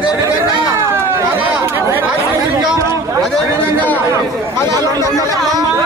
అదేవిధంగా. అదేవిధంగా మన అల్లుండమ్మ వల్ల మరి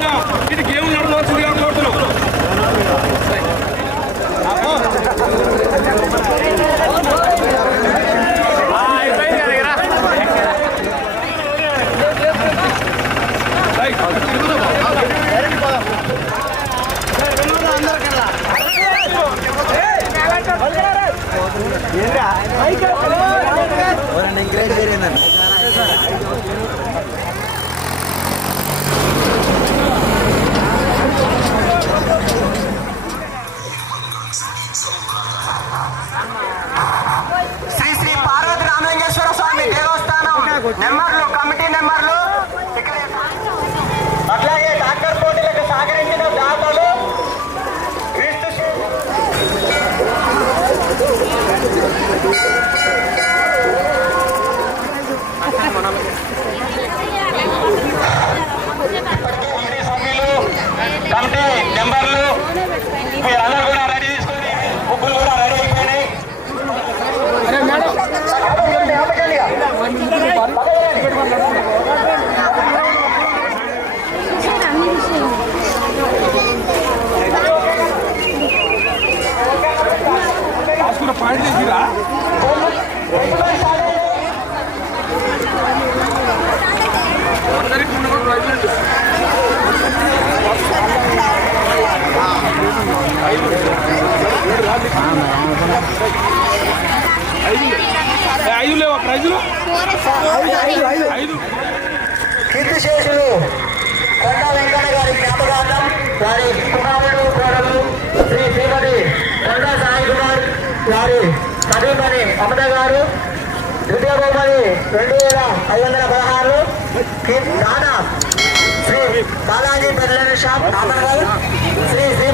ప్రశాంతంగా ఇది గేమ్ నడవలసిందిగా కోరుతున్నాం శ్రీ కమిటీ నెంబర్లు మీరందరూ కూడా రెడీ తీసుకొని ముగ్గురు కూడా రెడీ అయిపోయినాయి ఇక. ఐదు లేవా? ప్రైజులు? కీర్తిశేషులు కొండ వెంకన్న గారి జ్ఞాపకార్థం వారి కుమారుడు కోడలు శ్రీ శ్రీమతి కొండ సాయి కుమార్ వారి సతీమణి గారు ద్వితీయ బహుమతి రెండు వేల ఐదు వందల పదహారు దాదా श्री बालाजी बदलेश्याम कामरवाल श्री श्री